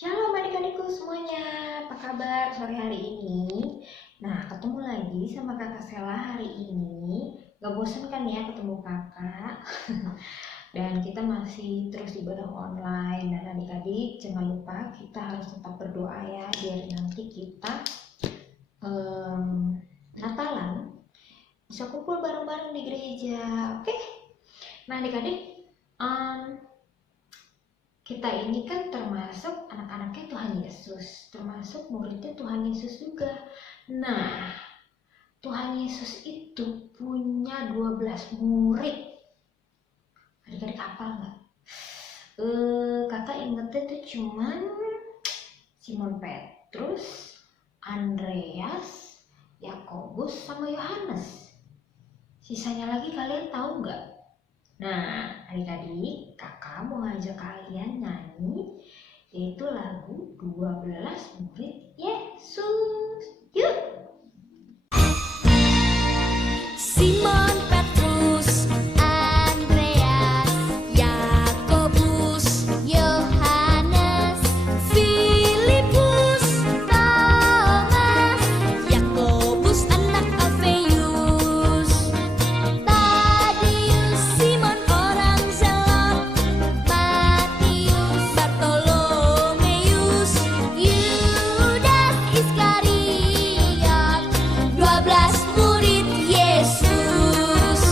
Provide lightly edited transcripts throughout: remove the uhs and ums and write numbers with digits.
Shalom adik-adikku semuanya, apa kabar sore hari ini? Nah, ketemu lagi sama kakak Sela hari ini. Gak bosan kan ya ketemu kakak? Dan kita masih terus ibadah online. Dan adik-adik jangan lupa kita harus tetap berdoa ya, biar nanti kita Natalan bisa kumpul bareng-bareng di gereja. Oke? Nah adik-adik, kita ini kan termasuk anak-anaknya Tuhan Yesus, termasuk muridnya Tuhan Yesus juga. Nah, Tuhan Yesus itu punya 12 murid. Adik-adik hafal nggak? Kakak ingetnya tuh cuman Simon Petrus, Andreas, Yakobus, sama Yohanes. Sisanya lagi kalian tahu nggak? Nah, adik-adik, kakak mau ngajak kalian nyanyi yaitu lagu 12 Murid Yesus. Yuk! Simon Petrus, Andreas, Yakobus, Yohanes, Filipus, Thomas, Yakobus anak Alfeus, Tadius, Simon orang Zelot, Matius, Bartolomeus, Yudas Iskariot, 12 murid Yesus.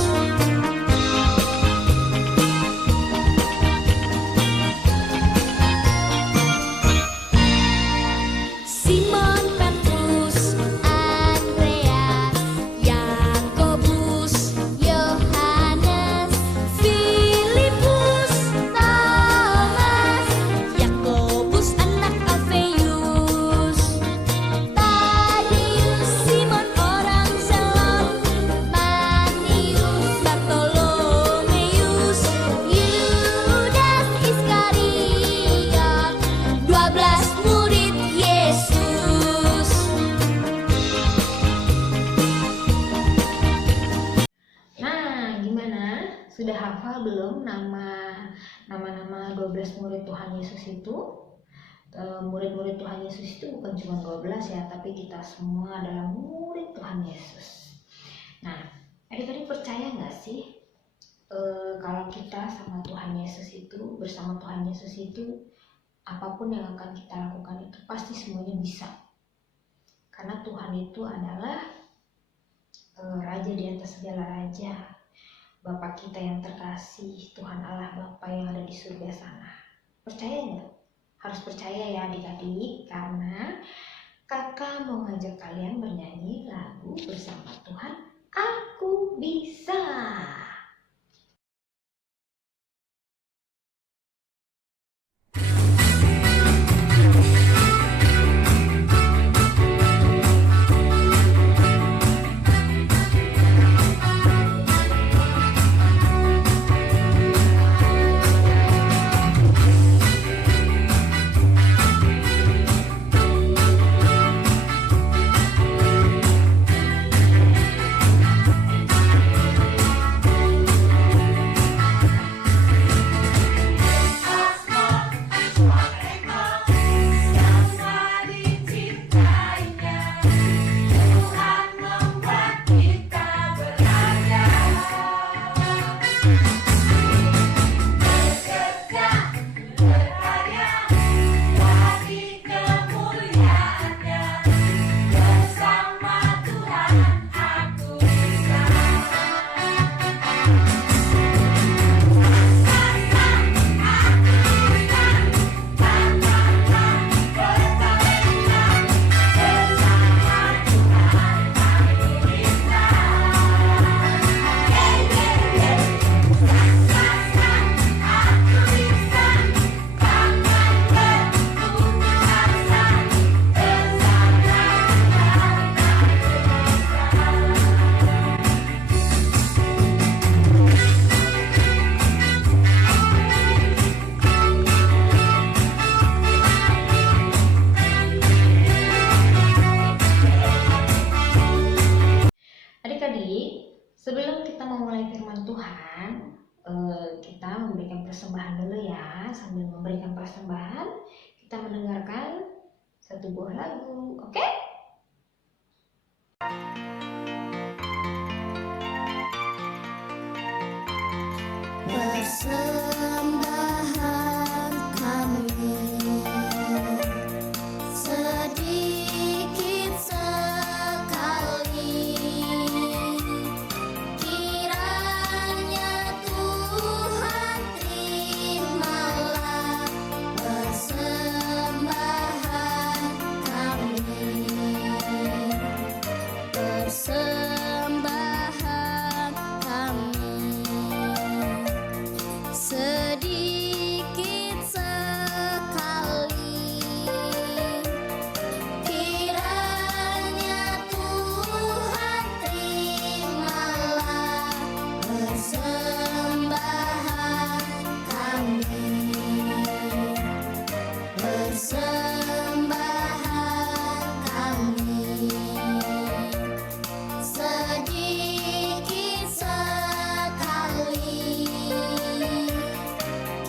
Simon Petrus, Andreas, Yakobus, Yohanes, Filipus, Thomas, Yakobus anak Alfeus, Tadius, Simon orang Zelot, Matius, Bartolomeus, Yudas Iskariot, 12 murid Yesus. Nah, gimana? Sudah hafal belum nama-nama 12 murid Tuhan Yesus itu? Murid-murid Tuhan Yesus itu bukan cuma 12 ya, tapi kita semua adalah murid Tuhan Yesus. Nah, adik-adik percaya nggak sih kalau kita sama Tuhan Yesus itu, bersama Tuhan Yesus itu, apapun yang akan kita lakukan itu pasti semuanya bisa. Karena Tuhan itu adalah Raja di atas segala raja, Bapa kita yang terkasih, Tuhan Allah Bapa yang ada di surga sana. Percaya nggak? Harus percaya ya adik-adik, karena kakak mau ngajak kalian bernyanyi lagu bersama Tuhan, Aku Bisa. Sebelum kita memulai firman Tuhan, kita memberikan persembahan dulu ya. Sambil memberikan persembahan, kita mendengarkan satu buah lagu, oke? Persembahan kami sedikit sekali, kiranya Tuhan terimalah persembahan kami. Persembahan kami sedikit sekali, kiranya Tuhan terimalah persembahan kami. Persembahan kami sedikit sekali,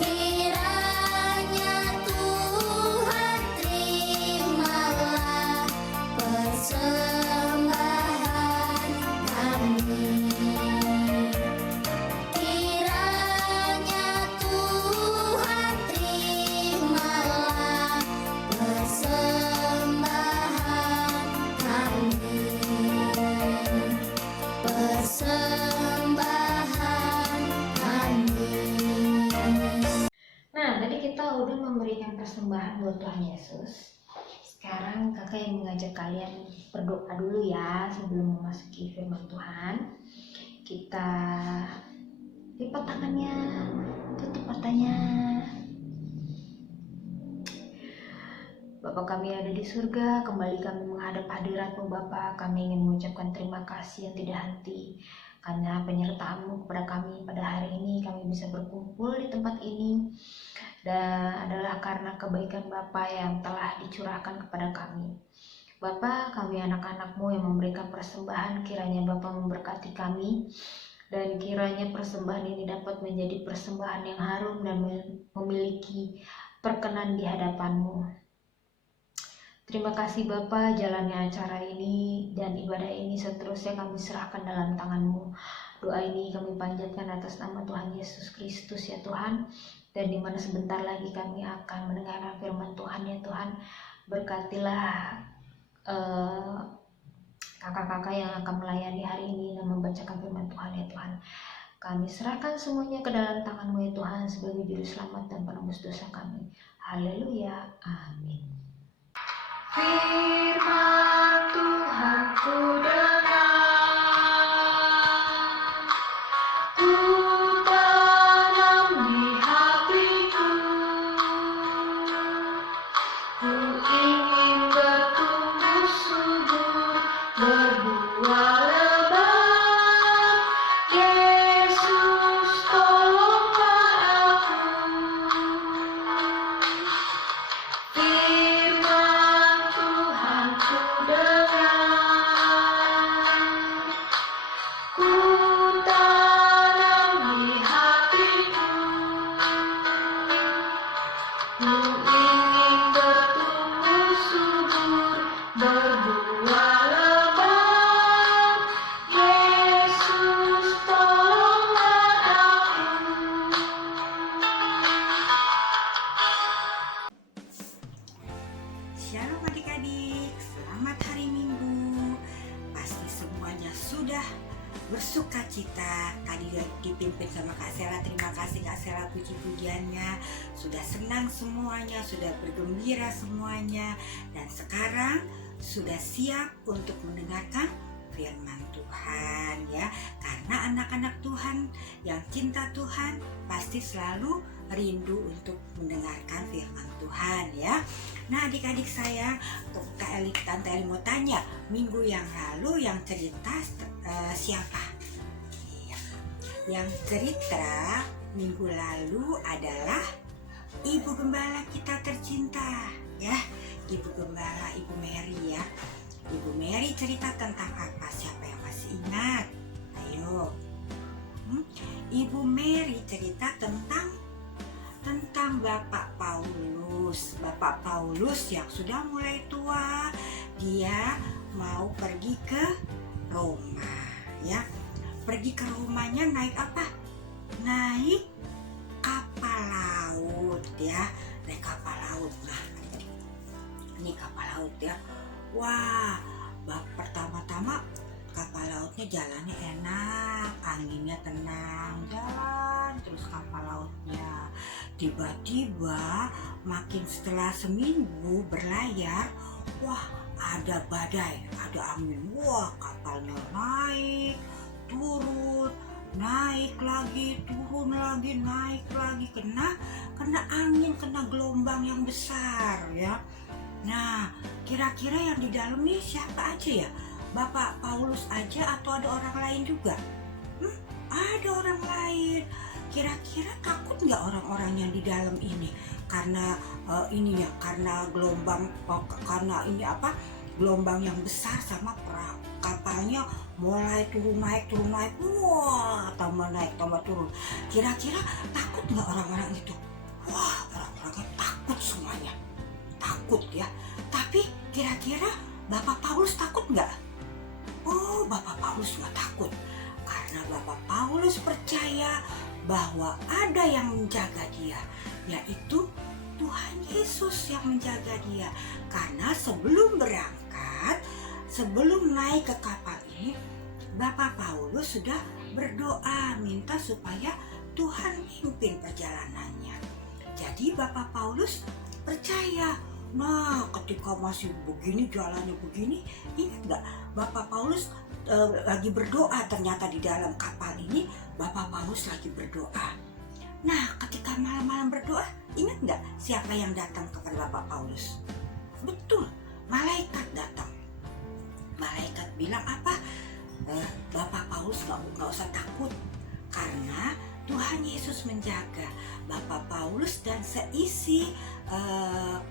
kiranya Tuhan terimalah persembahan kami. Kiranya Tuhan terimalah persembahan kami. Persembahan kami. Nah, tadi kita udah memberikan persembahan buat Tuhan Yesus. Sekarang kakak yang mengajak kalian berdoa dulu ya sebelum memasuki firman Tuhan. Kita lipat tangannya, tutup matanya. Bapa kami yang ada di surga, kembali kami menghadap hadirat-Mu Bapa. Kami ingin mengucapkan terima kasih yang tidak henti karena penyertaan-Mu kepada kami pada hari ini. Kami bisa berkumpul di tempat ini dan adalah karena kebaikan Bapa yang telah dicurahkan kepada kami. Bapa, kami anak-anak-Mu yang memberikan persembahan, kiranya Bapa memberkati kami dan kiranya persembahan ini dapat menjadi persembahan yang harum dan memiliki perkenan di hadapan-Mu. Terima kasih Bapa, jalannya acara ini dan ibadah ini seterusnya kami serahkan dalam tangan-Mu. Doa ini kami panjatkan atas nama Tuhan Yesus Kristus ya Tuhan. Dan dimana sebentar lagi kami akan mendengarkan firman Tuhan ya Tuhan. Berkatilah kakak-kakak yang akan melayani hari ini dan membacakan firman Tuhan ya Tuhan. Kami serahkan semuanya ke dalam tangan-Mu ya Tuhan sebagai juru selamat dan penebus dosa kami. Haleluya, amin. Firman Tuhan ku dengar, ku tanam di hatiku, ku ingin bertumbuh subur, berbuah lebat. Yesus tolonglah aku. Firman Tuhan ku dengar, ku tanam di hatiku, ku ingin bertumbuh subur, berbuah lebat. Yesus tolonglah aku. Shalom adik-adik, selamat hari Minggu. Pasti semuanya sudah bersuka cita. Tadi dipimpin sama Kak Sela, terima kasih Kak Sela puji-pujiannya. Sudah senang semuanya, sudah bergembira semuanya. Dan sekarang sudah siap untuk mendengarkan firman Tuhan ya. Karena anak-anak Tuhan yang cinta Tuhan pasti selalu rindu untuk mendengarkan firman Tuhan ya. Nah adik-adik saya, Kak Eli, Tante Eli mau tanya, minggu yang lalu yang cerita siapa? Iya. Yang cerita minggu lalu adalah Ibu Gembala kita tercinta ya. Ibu Gembala, Ibu Mary ya. Ibu Mary cerita tentang apa? Siapa yang masih ingat? Ayo. Ibu Mary cerita tentang Bapak Paulus Bapak Paulus yang sudah mulai tua, dia mau pergi ke Roma, ya. Pergi ke Romanya naik apa? Naik kapal laut, ya. Naik kapal laut. Nah, ini kapal laut, ya. Wah, pertama-tama kapal lautnya jalannya enak, anginnya tenang, jalan terus kapal lautnya. Tiba-tiba makin setelah seminggu berlayar, wah ada badai, ada angin, wah kapalnya naik, turun, naik lagi, turun lagi, naik lagi, kena angin, kena gelombang yang besar, ya. Nah, kira-kira yang di dalam ini siapa aja ya? Bapak Paulus aja atau ada orang lain juga? Ada orang lain. Kira-kira takut nggak orang-orang yang di dalam ini? Karena karena gelombang, karena ini apa? Gelombang yang besar sama kapalnya mulai turun naik, wah tambah naik tambah turun. Kira-kira takut nggak orang-orang itu? Wah, orang-orangnya takut semuanya, takut ya. Tapi kira-kira Bapak Paulus takut nggak? Oh, Bapak Paulus nggak takut, karena Bapak Paulus percaya bahwa ada yang menjaga dia, yaitu Tuhan Yesus yang menjaga dia. Karena sebelum berangkat, sebelum naik ke kapal ini, Bapak Paulus sudah berdoa minta supaya Tuhan pimpin perjalanannya. Jadi Bapak Paulus percaya. Nah, ketika masih begini, jalannya begini, ingat nggak Bapak Paulus lagi berdoa, ternyata di dalam kapal ini Bapak Paulus lagi berdoa. Nah, ketika malam-malam berdoa, ingat nggak siapa yang datang kepada Bapak Paulus? Betul, malaikat datang. Malaikat bilang apa? Bapak Paulus nggak usah takut, karena Tuhan Yesus menjaga. Bapak Paulus dan seisi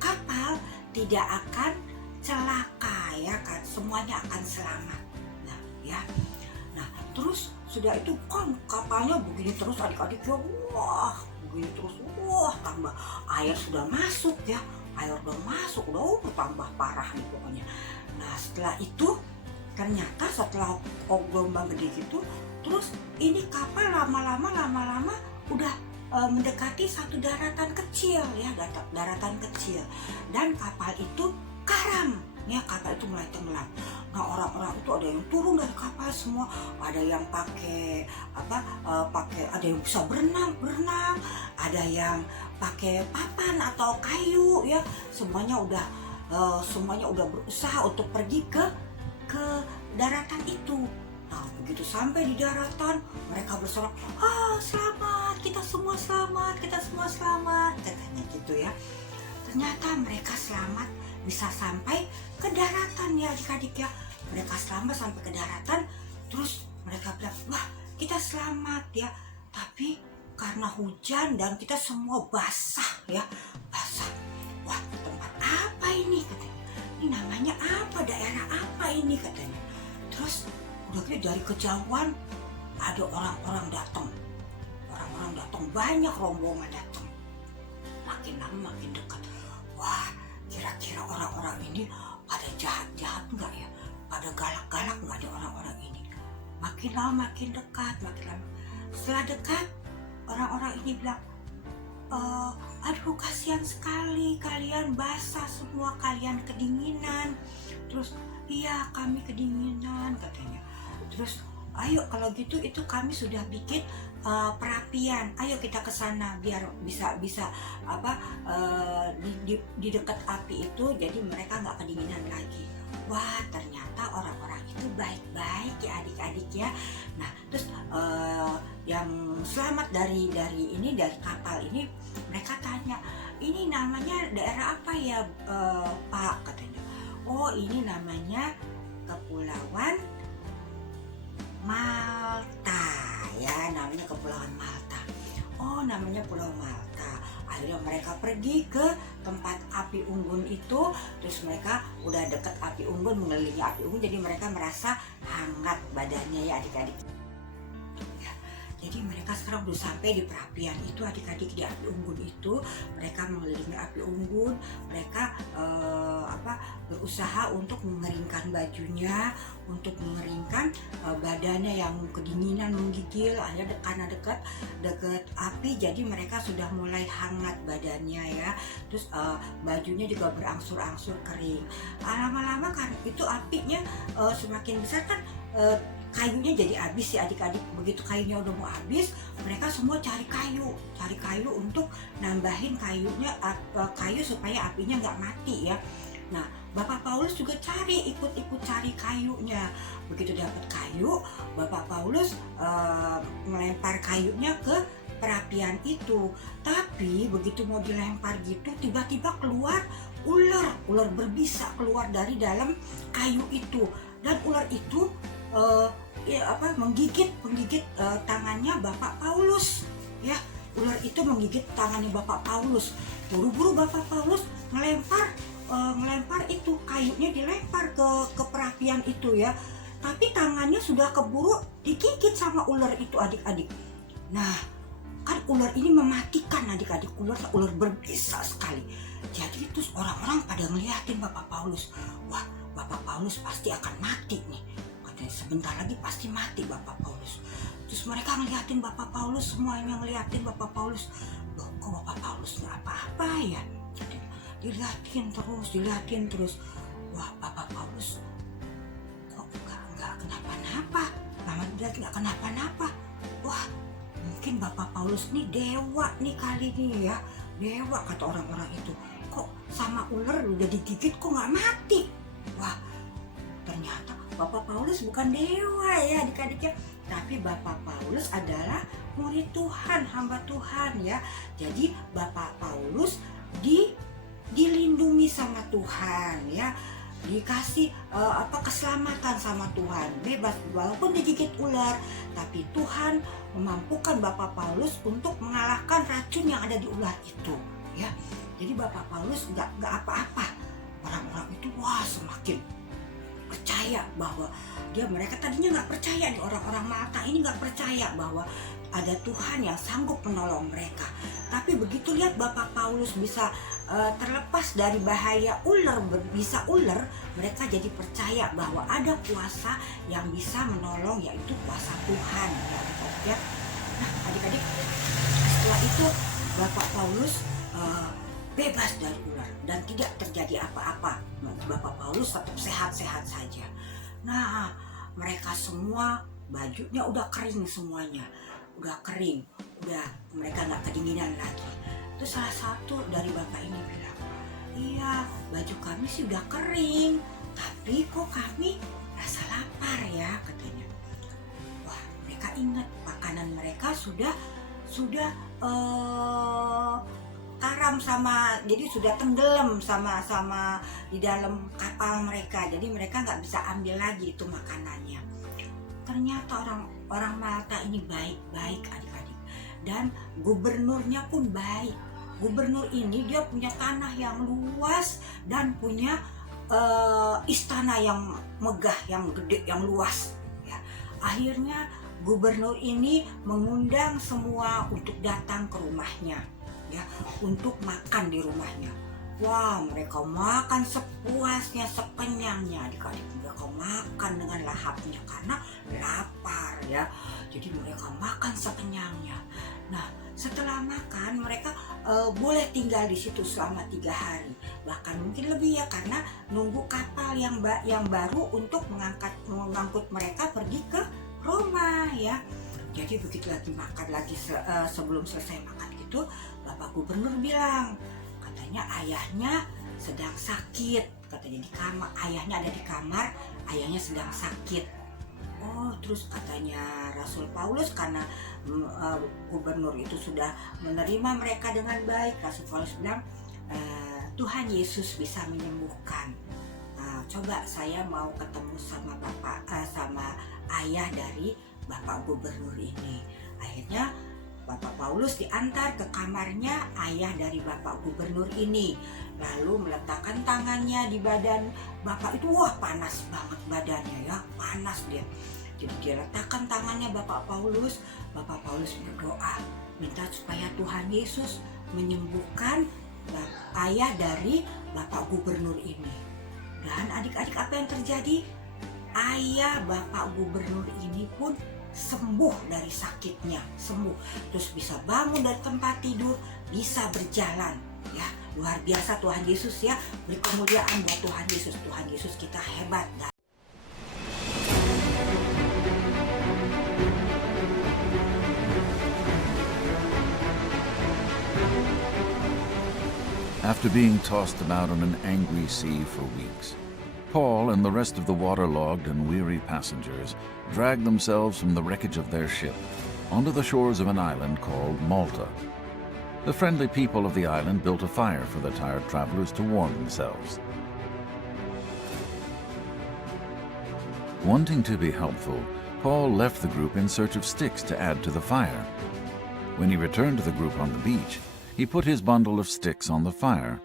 kapal tidak akan celaka, ya kan, semuanya akan selamat. Nah, ya. Nah, terus sudah itu kan kapalnya begini terus adik-adik, ya, wah, begini terus, wah, tambah air sudah masuk, ya. Air udah masuk, udah tambah parah nih pokoknya. Nah, setelah itu ternyata setelah gelombang gede gitu, terus ini kapal lama-lama udah mendekati satu daratan kecil, ya, daratan kecil, dan kapal itu karam, ya, kapal itu mulai tenggelam. Nah, orang-orang itu ada yang turun dari kapal semua, ada yang pakai ada yang bisa berenang, ada yang pakai papan atau kayu, ya, semuanya udah berusaha untuk pergi ke daratan itu. Nah, begitu sampai di daratan, mereka bersorak, selamat, kita semua selamat, katanya gitu, ya. Ternyata mereka selamat, bisa sampai ke daratan, ya adik-adik, ya. Mereka selamat sampai ke daratan, terus mereka bilang, wah, kita selamat, ya. Tapi karena hujan dan kita semua basah, ya, basah. Wah, tempat apa ini, katanya? Ini namanya apa, daerah apa ini, katanya. Terus udah gitu dari kejauhan ada orang-orang datang, banyak rombongan datang. Makin lama makin dekat. Wah, kira-kira orang-orang ini pada jahat-jahat nggak ya? Pada galak-galak nggak ada orang-orang ini? Makin lama makin dekat, Setelah dekat, orang-orang ini bilang, aduh kasihan sekali, kalian basah semua, kalian kedinginan. Terus, iya kami kedinginan, katanya. Terus, ayo kalau gitu itu kami sudah bikin perapian. Ayo kita ke sana biar bisa di dekat api itu, jadi mereka nggak kedinginan lagi. Wah, ternyata orang-orang itu baik-baik, ya adik-adik, ya. Nah, terus yang selamat dari kapal ini, mereka tanya, ini namanya daerah apa ya, Pak, katanya. Oh, ini namanya Kepulauan Malta, ya, namanya Kepulauan Malta. Oh, namanya Pulau Malta. Akhirnya mereka pergi ke tempat api unggun itu, terus mereka udah deket api unggun, mengelilingi api unggun, jadi mereka merasa hangat badannya, ya adik-adik. Ya. Jadi mereka sekarang udah sampai di perapian itu, adik-adik di api unggun itu. Mereka mengelilingi api unggun, mereka berusaha untuk mengeringkan bajunya, untuk mengeringkan badannya yang kedinginan menggigil, akhirnya karena dekat api, jadi mereka sudah mulai hangat badannya ya. Terus bajunya juga berangsur-angsur kering. Lama-lama kan itu apinya semakin besar kan, kayunya jadi habis ya adik-adik. Begitu kayunya udah mau habis, mereka semua cari kayu untuk nambahin kayu supaya apinya nggak mati ya. Nah, Bapak Paulus juga ikut cari kayunya. Begitu dapat kayu, Bapak Paulus melempar kayunya ke perapian itu. Tapi begitu mau dilempar gitu, tiba-tiba keluar ular berbisa keluar dari dalam kayu itu. Dan ular itu menggigit tangannya Bapak Paulus ya. Ular itu menggigit tangannya Bapak Paulus. Buru-buru Bapak Paulus ngelempar itu kayunya, dilempar ke perapian itu ya. Tapi tangannya sudah keburu digigit sama ular itu adik-adik. Nah, kan ular ini mematikan adik-adik, ular berbisa sekali. Jadi terus orang-orang pada ngeliatin Bapak Paulus. Wah, Bapak Paulus pasti akan mati nih. Katanya sebentar lagi pasti mati Bapak Paulus. Terus mereka ngeliatin Bapak Paulus, semuanya ngeliatin Bapak Paulus. Loh, kok Bapak Paulus nggak apa-apa ya? Dilihatin terus. Wah, Bapak Paulus kok nggak kenapa-napa? Lama dilihat nggak kenapa-napa. Wah, mungkin Bapak Paulus nih dewa nih kali ini ya. Dewa kata orang-orang itu. Kok sama ular udah digigit kok nggak mati? Wah, ternyata Bapak Paulus bukan dewa ya adik-adiknya. Tapi Bapak Paulus adalah murid Tuhan, hamba Tuhan ya. Jadi Bapak Paulus dilindungi sama Tuhan ya, dikasih keselamatan sama Tuhan, bebas walaupun digigit ular, tapi Tuhan memampukan Bapak Paulus untuk mengalahkan racun yang ada di ular itu ya. Jadi Bapak Paulus nggak apa-apa. Orang-orang itu wah semakin percaya bahwa mereka tadinya nggak percaya nih, orang-orang Malta ini nggak percaya bahwa ada Tuhan yang sanggup menolong mereka. Tapi begitu lihat Bapak Paulus bisa terlepas dari bahaya berbisa ular, mereka jadi percaya bahwa ada kuasa yang bisa menolong, yaitu kuasa Tuhan ya adik-adik ya. Nah adik-adik, setelah itu Bapak Paulus bebas dari ular dan tidak terjadi apa-apa. Bapak Paulus tetap sehat-sehat saja. Nah mereka semua bajunya udah kering semuanya, mereka nggak kedinginan lagi. Terus salah satu dari bapak ini bilang, iya baju kami sih udah kering, tapi kok kami rasa lapar ya katanya. Wah, mereka ingat makanan mereka sudah karam jadi sudah tenggelam sama di dalam kapal mereka. Jadi mereka nggak bisa ambil lagi itu makanannya. Ternyata orang Malta ini baik-baik adik-adik, dan gubernurnya pun baik. Gubernur ini dia punya tanah yang luas dan punya istana yang megah, yang gede, yang luas ya. Akhirnya gubernur ini mengundang semua untuk datang ke rumahnya ya, untuk makan di rumahnya. Wah, mereka makan sepuasnya, sekenyangnya adik-adik. Mereka makan dengan lahapnya karena lapar ya. Jadi mereka makan sekenyangnya. Nah, setelah makan mereka boleh tinggal di situ selama 3 hari. Bahkan mungkin lebih ya, karena nunggu kapal yang baru untuk mengangkut mereka pergi ke Roma ya. Jadi begitu lagi makan sebelum selesai makan gitu, Bapak Gubernur bilang, katanya ayahnya sedang sakit, katanya di kamar, ayahnya ada di kamar, ayahnya sedang sakit. Oh, terus katanya Rasul Paulus, karena gubernur itu sudah menerima mereka dengan baik, Rasul Paulus bilang, Tuhan Yesus bisa menyembuhkan. Coba saya mau ketemu sama sama ayah dari Bapak Gubernur ini. Akhirnya Bapak Paulus diantar ke kamarnya ayah dari Bapak Gubernur ini, lalu meletakkan tangannya di badan Bapak itu. Wah, panas banget badannya ya, panas dia. Jadi diletakkan tangannya Bapak Paulus berdoa minta supaya Tuhan Yesus menyembuhkan ayah dari Bapak Gubernur ini. Dan adik-adik, apa yang terjadi? Ayah Bapak Gubernur ini pun sembuh dari sakitnya, sembuh. Terus bisa bangun dari tempat tidur, bisa berjalan. Ya, luar biasa Tuhan Yesus ya. Beri kemuliaan buat Tuhan Yesus. Tuhan Yesus kita hebat. After being tossed about on an angry sea for weeks, Paul and the rest of the waterlogged and weary passengers dragged themselves from the wreckage of their ship onto the shores of an island called Malta. The friendly people of the island built a fire for the tired travelers to warm themselves. Wanting to be helpful, Paul left the group in search of sticks to add to the fire. When he returned to the group on the beach, he put his bundle of sticks on the fire.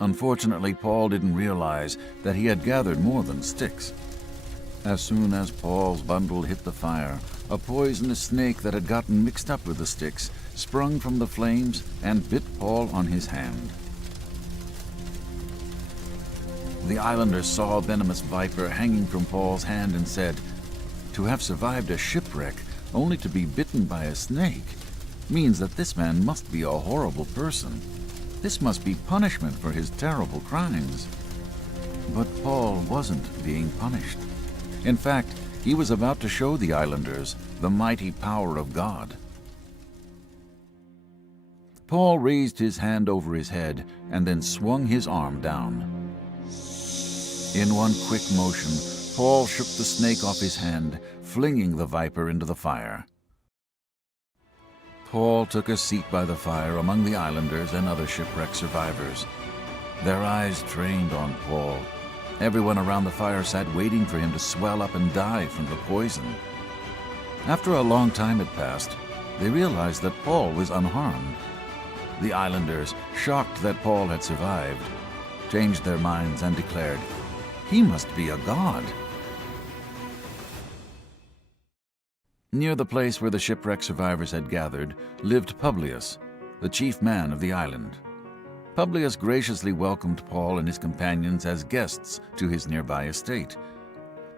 Unfortunately, Paul didn't realize that he had gathered more than sticks. As soon as Paul's bundle hit the fire, a poisonous snake that had gotten mixed up with the sticks sprung from the flames and bit Paul on his hand. The islanders saw a venomous viper hanging from Paul's hand and said, "To have survived a shipwreck only to be bitten by a snake means that this man must be a horrible person. This must be punishment for his terrible crimes." But Paul wasn't being punished. In fact, he was about to show the islanders the mighty power of God. Paul raised his hand over his head and then swung his arm down. In one quick motion, Paul shook the snake off his hand, flinging the viper into the fire. Paul took a seat by the fire among the islanders and other shipwreck survivors. Their eyes trained on Paul. Everyone around the fire sat waiting for him to swell up and die from the poison. After a long time had passed, they realized that Paul was unharmed. The islanders, shocked that Paul had survived, changed their minds and declared, "He must be a god." Near the place where the shipwreck survivors had gathered lived Publius, the chief man of the island. Publius graciously welcomed Paul and his companions as guests to his nearby estate.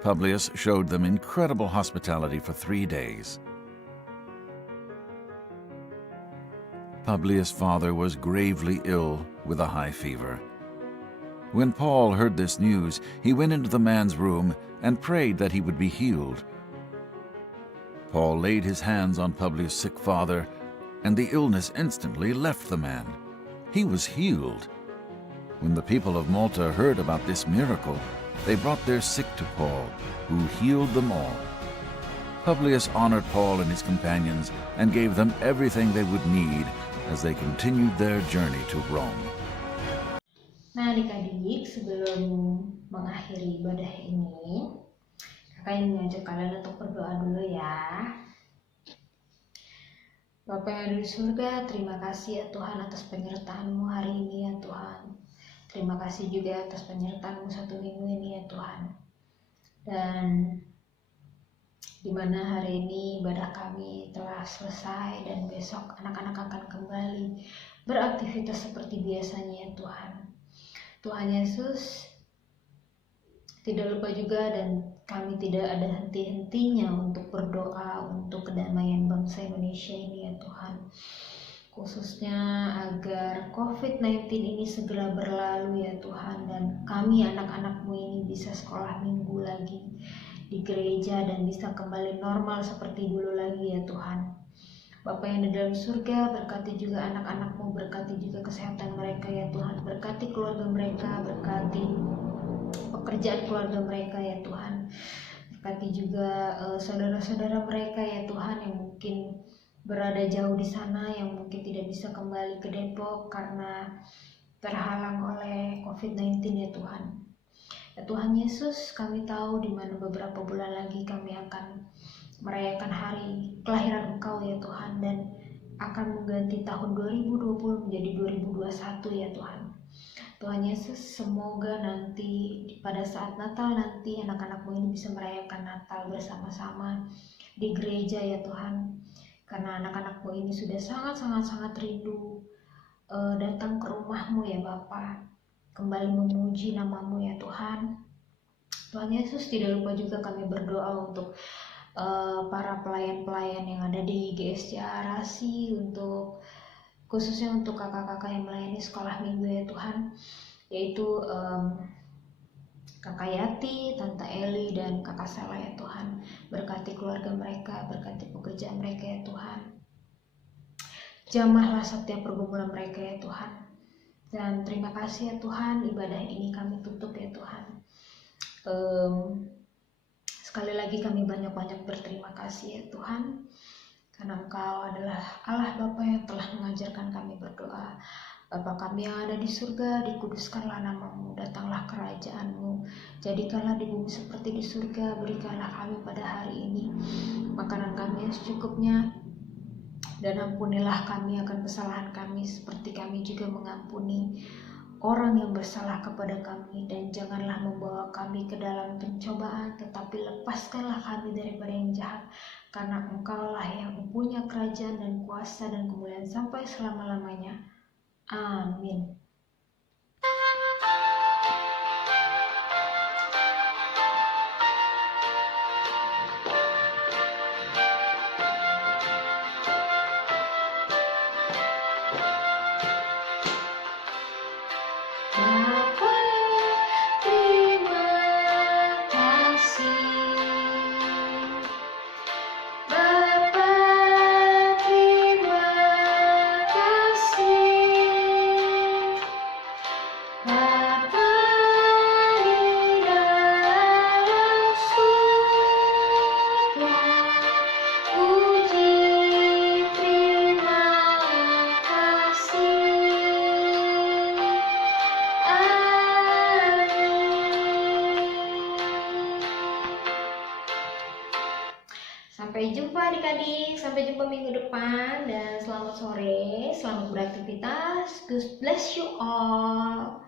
Publius showed them incredible hospitality for 3 days. Publius' father was gravely ill with a high fever. When Paul heard this news, he went into the man's room and prayed that he would be healed. Paul laid his hands on Publius' sick father, and the illness instantly left the man. He was healed. When the people of Malta heard about this miracle, they brought their sick to Paul, who healed them all. Publius honored Paul and his companions and gave them everything they would need as they continued their journey to Rome. Nah, adik-adik, sebelum mengakhiri ibadah ini, kakak ingin mengajak kalian untuk berdoa dulu ya. Bapa yang ada di surga, terima kasih ya Tuhan atas penyertaan-Mu hari ini ya Tuhan. Terima kasih juga atas penyertaan-Mu 1 minggu ini ya Tuhan. Dan di mana hari ini ibadah kami telah selesai dan besok anak-anak akan kembali beraktivitas seperti biasanya ya Tuhan. Tuhan Yesus, tidak lupa juga dan kami tidak ada henti-hentinya untuk berdoa untuk kedamaian bangsa Indonesia ini ya Tuhan. Khususnya agar COVID-19 ini segera berlalu ya Tuhan, dan kami anak-anak-Mu ini bisa sekolah minggu lagi di gereja dan bisa kembali normal seperti dulu lagi ya Tuhan. Bapa yang di dalam surga, berkati juga anak-anak-Mu, berkati juga kesehatan mereka ya Tuhan, berkati keluarga mereka, berkati pekerjaan keluarga mereka ya Tuhan, berkati juga saudara-saudara mereka ya Tuhan yang mungkin berada jauh di sana, yang mungkin tidak bisa kembali ke Depok karena terhalang oleh COVID-19 ya Tuhan. Ya Tuhan Yesus, kami tahu di mana beberapa bulan lagi kami akan merayakan hari kelahiran Engkau ya Tuhan, dan akan mengganti tahun 2020 menjadi 2021 ya Tuhan. Tuhan Yesus, semoga nanti pada saat Natal nanti anak-anakmu ini bisa merayakan Natal bersama-sama di gereja ya Tuhan. Karena anak-anakmu ini sudah sangat rindu datang ke rumahmu ya Bapa, kembali memuji namamu ya Tuhan. Tuhan Yesus, tidak lupa juga kami berdoa untuk para pelayan-pelayan yang ada di GSJ Arasi, untuk khususnya untuk kakak-kakak yang melayani sekolah minggu ya Tuhan, yaitu Kakak Yati, Tante Eli, dan Kakak Sela ya Tuhan. Berkati keluarga mereka, berkati pekerjaan mereka ya Tuhan. Jamahlah setiap pergumulan mereka ya Tuhan. Dan terima kasih ya Tuhan, ibadah ini kami tutup ya Tuhan. Sekali lagi kami banyak-banyak berterima kasih ya Tuhan, karena Engkau adalah Allah Bapa yang telah mengajarkan kami berdoa. Bapa kami yang ada di surga, dikuduskanlah namamu, datanglah kerajaanmu, jadikanlah di bumi seperti di surga, berikanlah kami pada hari ini makanan kami yang secukupnya, dan ampunilah kami akan kesalahan kami seperti kami juga mengampuni orang yang bersalah kepada kami, dan janganlah membawa kami ke dalam pencobaan, tetapi lepaskanlah kami daripada yang jahat, karena Engkaulah yang mempunyai kerajaan dan kuasa dan kemuliaan sampai selama-lamanya. Amin. Bapa, terima kasih. Bapa, terima kasih. Bapa di dalam surga, puji terima kasih. Sampai jumpa adik-adik, sampai jumpa minggu depan, dan selamat sore, selamat beraktivitas, God bless you all.